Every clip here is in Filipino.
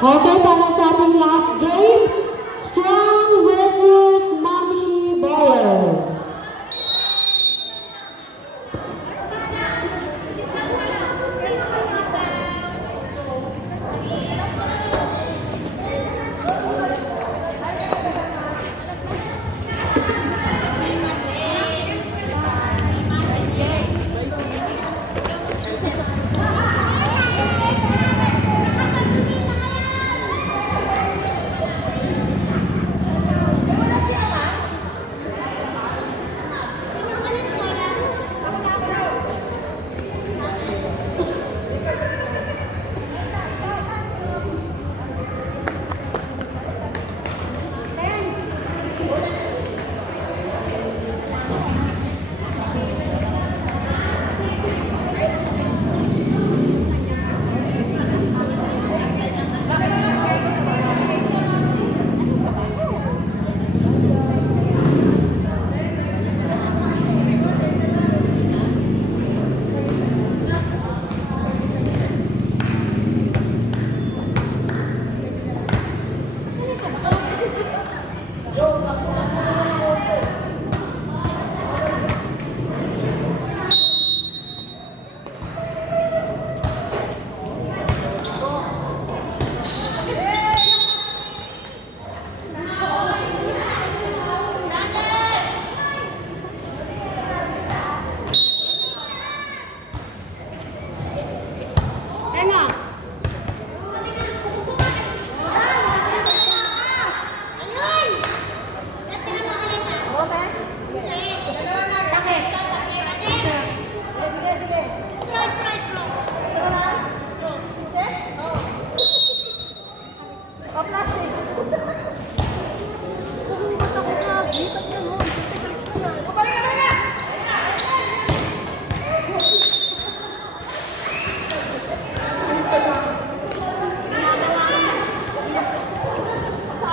Okay, para sa ating last game, Strong versus Mamshi Boyers.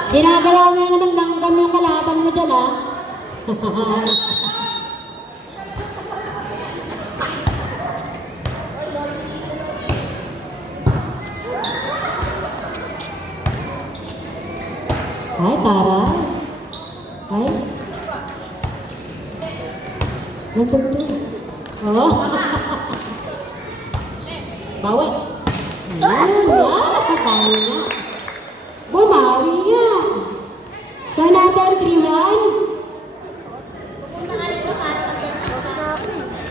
Ginagawa mo na naman langgam yung kalatan mo dyan, ah. Ay, para. Ay. Nandun. Oh. Bawi. Ayun, bawi na. Bumawi niya. Score natin, 3-1. Pupunta ka rito para mag-ganyan ka.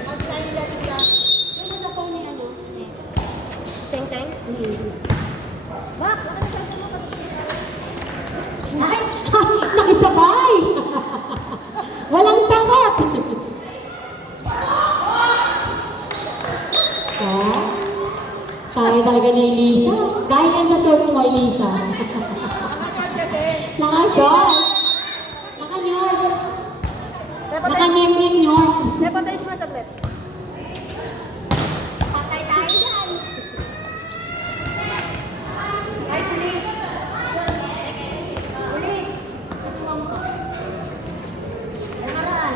Mag-sign lang siya. Yung sa phone ni ano? Teng-teng? Bak! Ay! Nakisabay! Walang takot! Ah, tayo talaga ni Elisa. Dahil yan sa shorts mo, Elisa. Naka-short. Naka-York. Naka-York. Napatay mo na saglit. Patay tayo dyan. Ay, please. Please. Nakaraan.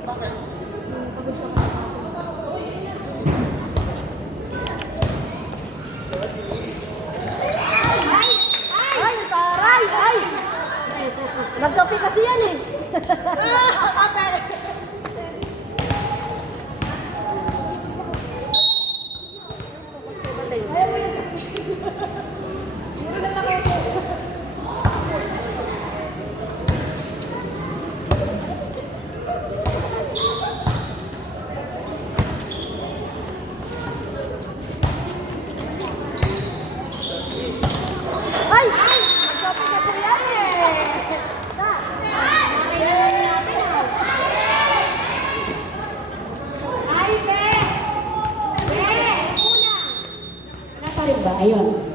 Bakit? Nagkape kasi yan eh. Ayun.